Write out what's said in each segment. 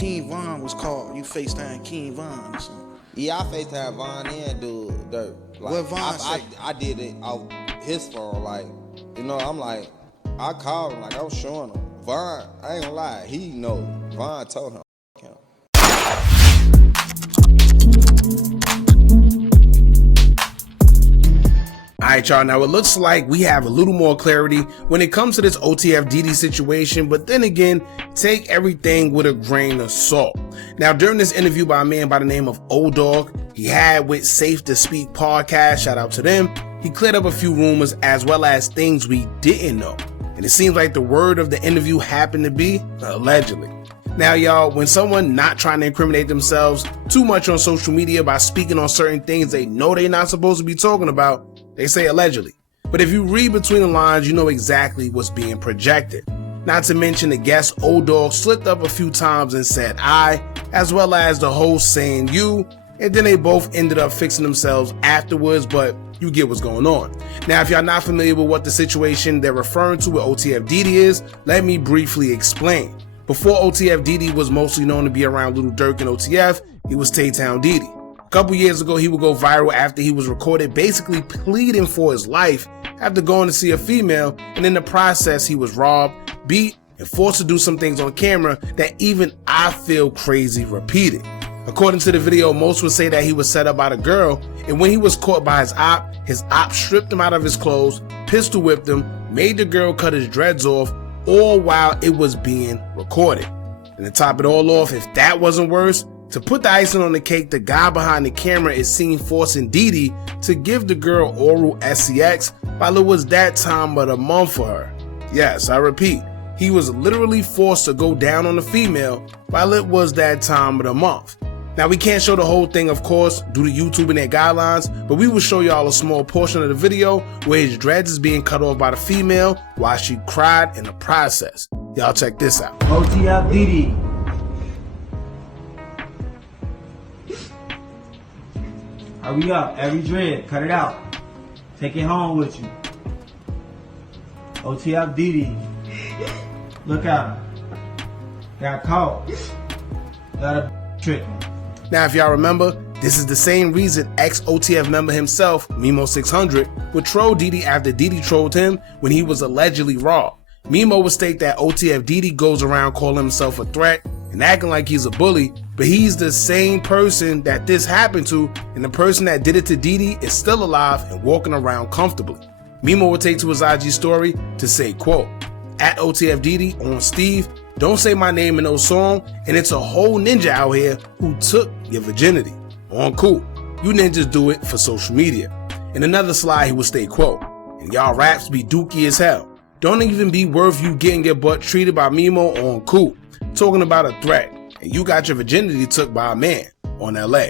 King Von was called. You FaceTime King Von or something. Yeah, I FaceTime Von and dude Dirt. Like, What Von say? I did it off his phone. Like, you know, I'm like, I called him. Like, I was showing him. Von, I ain't gonna lie, he know. Von told him. Alright y'all, now it looks like we have a little more clarity when it comes to this OTF Dede situation, but then again, take everything with a grain of salt. Now during this interview by a man by the name of ODog, he had with Safe to Speak podcast, shout out to them, he cleared up a few rumors as well as things we didn't know. And it seems like the word of the interview happened to be allegedly. Now y'all, when someone not trying to incriminate themselves too much on social media by speaking on certain things they know they're not supposed to be talking about, they say allegedly. But if you read between the lines, you know exactly what's being projected. Not to mention the guest ODog slipped up a few times and said I, as well as the host saying you, and then they both ended up fixing themselves afterwards, but you get what's going on. Now, if y'all not familiar with what the situation they're referring to with OTF Dede is, let me briefly explain. Before OTF Dede was mostly known to be around Lil Durk and OTF, he was Tay-Town Dede. A couple years ago, he would go viral after he was recorded basically pleading for his life after going to see a female, and in the process, he was robbed, beat, and forced to do some things on camera that even I feel crazy repeated. According to the video, most would say that he was set up by the girl, and when he was caught by his op stripped him out of his clothes, pistol whipped him, made the girl cut his dreads off, all while it was being recorded. And to top it all off, if that wasn't worse, to put the icing on the cake, the guy behind the camera is seen forcing Dede to give the girl oral sex while it was that time of the month for her. Yes, I repeat, he was literally forced to go down on the female while it was that time of the month. Now we can't show the whole thing, of course, due to YouTube and their guidelines, but we will show y'all a small portion of the video where his dreads is being cut off by the female while she cried in the process. Y'all check this out. OTF Dede. Hurry up, every dread, cut it out. Take it home with you. OTF Dede. Look out. Got caught. Got a trick. Now if y'all remember, this is the same reason ex-OTF member himself, Mimo600, would troll Dede after Dede trolled him when he was allegedly robbed. Mimo would state that OTF Dede goes around calling himself a threat and acting like he's a bully, but he's the same person that this happened to, and the person that did it to Dede is still alive and walking around comfortably. Mimo would take to his IG story to say, quote, at OTF Dede on Steve, don't say my name in no song, and it's a whole ninja out here who took your virginity. On cool, you ninjas do it for social media. In another slide he would state, quote, and y'all raps be dookie as hell. Don't even be worth you getting your butt treated by Mimo on cool. Talking about a threat, and you got your virginity took by a man on LA.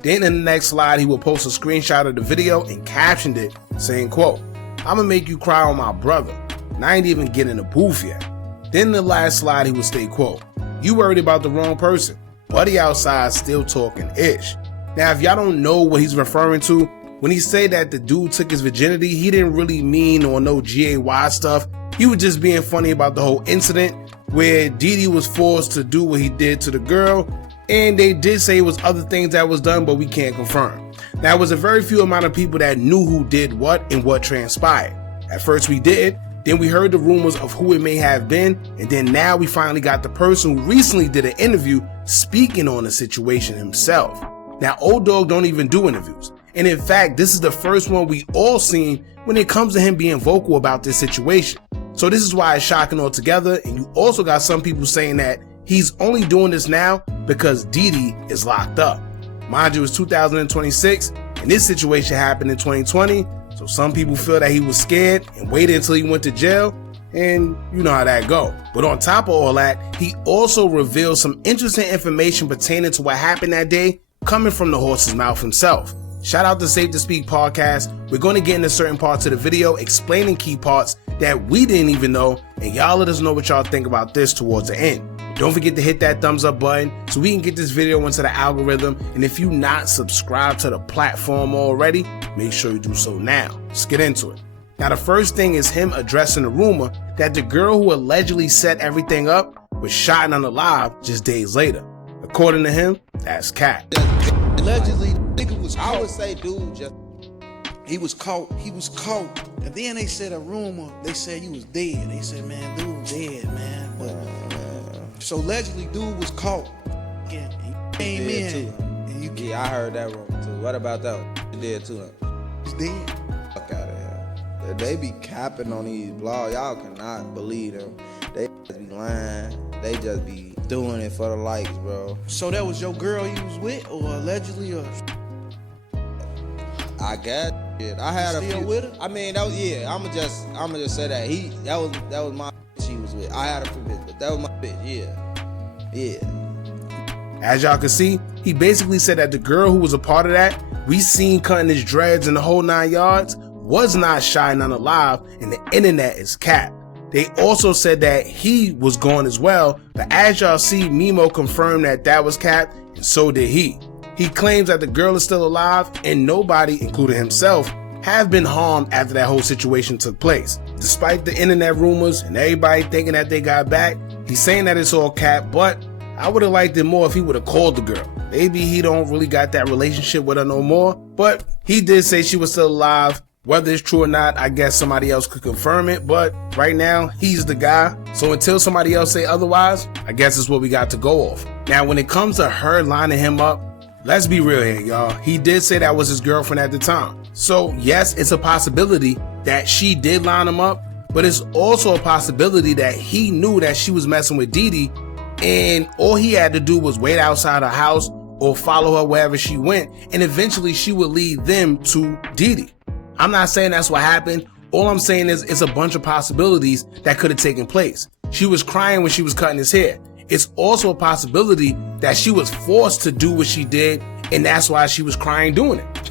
Then in the next slide, he will post a screenshot of the video and captioned it saying, quote, I'ma make you cry on my brother, and I ain't even getting in the booth yet. Then in the last slide, he would state, quote, you worried about the wrong person. Buddy outside still talking ish. Now, if y'all don't know what he's referring to, when he say that the dude took his virginity, he didn't really mean or no GAY stuff. He was just being funny about the whole incident where Dede was forced to do what he did to the girl, and they did say it was other things that was done, but we can't confirm. Now, it was a very few amount of people that knew who did what and what transpired. At first we didn't, then we heard the rumors of who it may have been, and then now we finally got the person who recently did an interview speaking on the situation himself. Now, ODog don't even do interviews, and in fact, this is the first one we all seen when it comes to him being vocal about this situation. So this is why it's shocking altogether, and you also got some people saying that he's only doing this now because Dede is locked up. Mind you, it's 2026, and this situation happened in 2020, so some people feel that he was scared and waited until he went to jail, and you know how that go. But on top of all that, he also revealed some interesting information pertaining to what happened that day, coming from the horse's mouth himself. Shout out to Safe to Speak podcast. We're going to get into certain parts of the video explaining key parts that we didn't even know, and y'all let us know what y'all think about this towards the end. Don't forget to hit that thumbs up button so we can get this video into the algorithm, and if you not subscribed to the platform already, make sure you do so now. Let's get into it. Now the first thing is him addressing the rumor that the girl who allegedly set everything up was shot and unalive just days later. According to him, that's cap. Allegedly, nigga was caught. I would say dude just He was caught. And then they said a rumor. They said you was dead. They said, man, dude was dead, man. But so allegedly, dude was caught. And he came in. too. And you Yeah, I heard that rumor too. What about that one? He did too. was dead. Fuck out of here. They be capping on these blogs. Y'all cannot believe them. They just be lying. They just be doing it for the likes, bro. So that was your girl you was with, or allegedly, or I guess. Shit. I had You a still few. with her? I mean, that was, yeah. I'ma just say that that was my she was with. I had a few bitches, but that was my bitch. Yeah. As y'all can see, he basically said that the girl who was a part of that, we seen cutting his dreads in the whole 9 yards, was not shot and unalive, and the internet is cap. They also said that he was gone as well, but as y'all see, Mimo confirmed that that was cap, and so did he. He claims that the girl is still alive, and nobody, including himself, have been harmed after that whole situation took place. Despite the internet rumors and everybody thinking that they got back, he's saying that it's all cap, but I would have liked it more if he would have called the girl. Maybe he don't really got that relationship with her no more, but he did say she was still alive. Whether it's true or not, I guess somebody else could confirm it, but right now, he's the guy. So until somebody else say otherwise, I guess it's what we got to go off. Now, when it comes to her lining him up, let's be real here, y'all. He did say that was his girlfriend at the time. So yes, it's a possibility that she did line him up, but it's also a possibility that he knew that she was messing with Dede, and all he had to do was wait outside her house or follow her wherever she went, and eventually she would lead them to Dede. I'm not saying that's what happened. All I'm saying is it's a bunch of possibilities that could have taken place. She was crying when she was cutting his hair. It's also a possibility that she was forced to do what she did, and that's why she was crying doing it.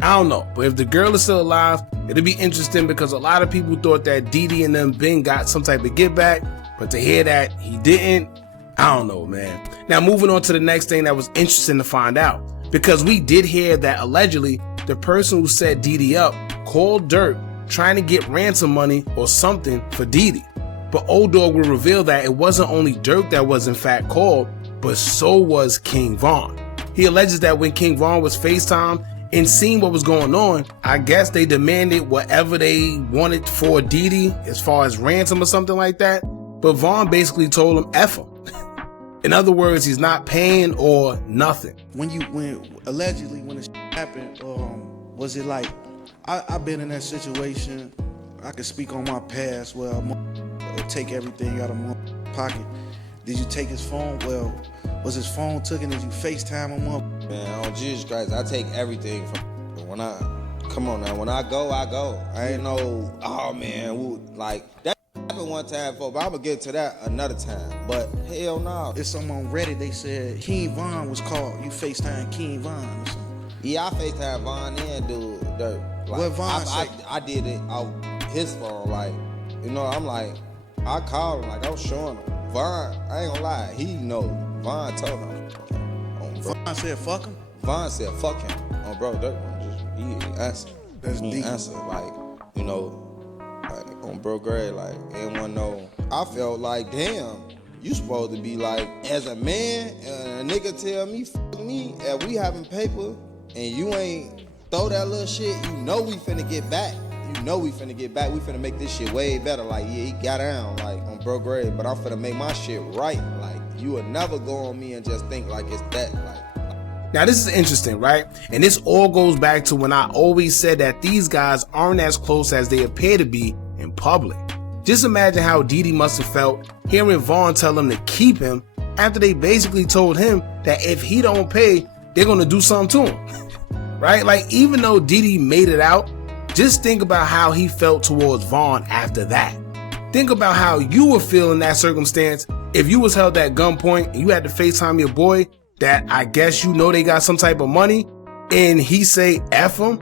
I don't know, but if the girl is still alive, it'll be interesting because a lot of people thought that Dede and them Ben got some type of get back, but to hear that he didn't, I don't know, man. Now moving on to the next thing that was interesting to find out, because we did hear that allegedly the person who set Dede up called Dirt trying to get ransom money or something for Dede. But ODog will reveal that it wasn't only Dirk that was in fact called, but so was King Von. He alleges that when King Von was FaceTime and seen what was going on, I guess they demanded whatever they wanted for Dede as far as ransom or something like that. But Von basically told him F him. In other words, he's not paying or nothing. when allegedly when it happened, was it like I've been in that situation? I can speak on my past where I take everything out of my pocket. Did you take his phone? Well, was his phone taken? Did you FaceTime him up? Man, on Jesus Christ, I take everything from when come on now, when I go, I go. I ain't no, oh man, like that happened one time before, but I'm gonna get to that another time. But hell no. It's something on Reddit, they said King Von was called. You FaceTime King Von or something. Yeah, I FaceTime Von and dude Dirt. Like, What Von say? I did it off his phone, like, you know, I'm like, I called him, like I was showing him. Von, I ain't gonna lie, he know. Von told him. Von said fuck him? Von said fuck him. On bro, Dirt, he ain't answer. That's He ain't deep. answer, like, you know, like on bro grade, like, ain't one know. I felt like, damn, you supposed to be like, as a man, a nigga tell me, fuck me, and we having paper, and you ain't throw that little shit, you know we finna get back. You know we finna get back. We finna make this shit way better. Like, yeah, he got down, like, on bro grade, but I'm finna make my shit right. Like, you would never go on me and just think like it's that, like. Now this is interesting, right? And this all goes back to when I always said that these guys aren't as close as they appear to be in public. Just imagine how Dede must have felt hearing Von tell him to keep him after they basically told him that if he don't pay, they're gonna do something to him. Right? Like, even though Dede made it out, just think about how he felt towards Von after that. Think about how you would feel in that circumstance if you was held at gunpoint and you had to FaceTime your boy that I guess you know they got some type of money and he say F him.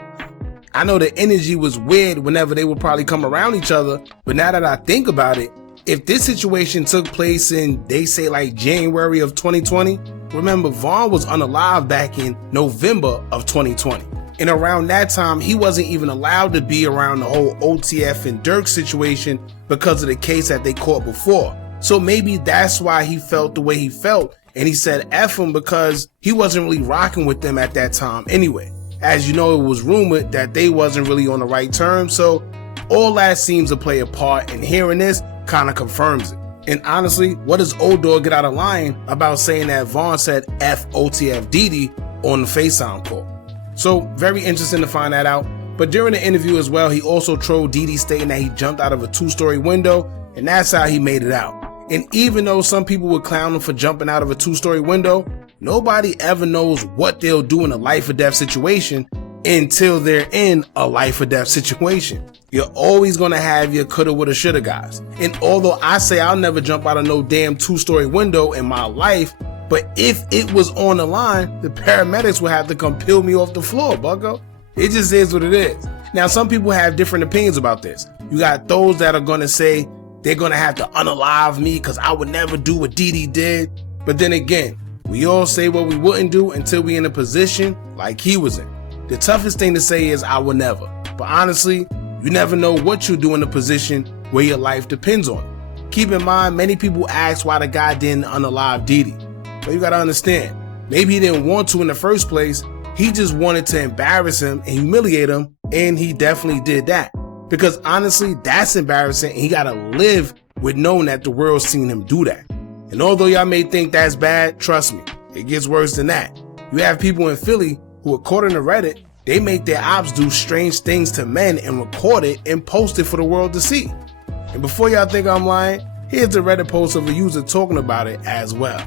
I know the energy was weird whenever they would probably come around each other, but now that I think about it, if this situation took place in, they say, like January of 2020, remember Von was unalive back in November of 2020. And around that time, he wasn't even allowed to be around the whole OTF and Dirk situation because of the case that they caught before. So maybe that's why he felt the way he felt, and he said F him because he wasn't really rocking with them at that time anyway. As you know, it was rumored that they wasn't really on the right terms, so all that seems to play a part, and hearing this kind of confirms it. And honestly, what does ODog get out of lying about saying that Vaughn said F OTF Dede on the FaceTime call? So very interesting to find that out. But during the interview as well, he also trolled Dede, stating that he jumped out of a 2-story window, and that's how he made it out. And even though some people would clown him for jumping out of a 2-story window, nobody ever knows what they'll do in a life or death situation until they're in a life or death situation. You're always gonna have your coulda, woulda, shoulda guys. And although I say I'll never jump out of no damn 2-story window in my life, but if it was on the line, the paramedics would have to come peel me off the floor, bucko. It just is what it is. Now, some people have different opinions about this. You got those that are gonna say they're gonna have to unalive me because I would never do what Dede did. But then again, we all say what we wouldn't do until we in a position like he was in. The toughest thing to say is I will never. But honestly, you never know what you'll do in a position where your life depends on it. Keep in mind, many people ask why the guy didn't unalive Dede. But you gotta understand, maybe he didn't want to in the first place. He just wanted to embarrass him and humiliate him, and he definitely did that. Because honestly, that's embarrassing, and he gotta live with knowing that the world's seen him do that. And although y'all may think that's bad, trust me, it gets worse than that. You have people in Philly who, according to Reddit, they make their ops do strange things to men and record it and post it for the world to see. And before y'all think I'm lying, here's the Reddit post of a user talking about it as well.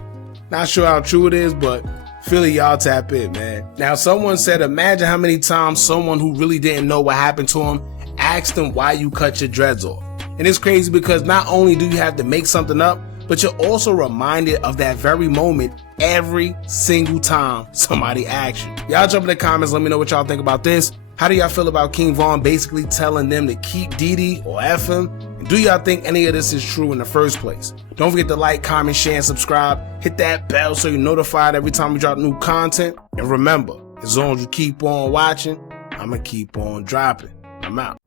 Not sure how true it is, but Philly, y'all tap in, man. Now, someone said, imagine how many times someone who really didn't know what happened to him asked him why you cut your dreads off. And it's crazy because not only do you have to make something up, but you're also reminded of that very moment every single time somebody asks you. Y'all jump in the comments, let me know what y'all think about this. How do y'all feel about King Von basically telling them to keep Dede or F him? And do y'all think any of this is true in the first place? Don't forget to like, comment, share, and subscribe. Hit that bell so you're notified every time we drop new content. And remember, as long as you keep on watching, I'ma keep on dropping. I'm out.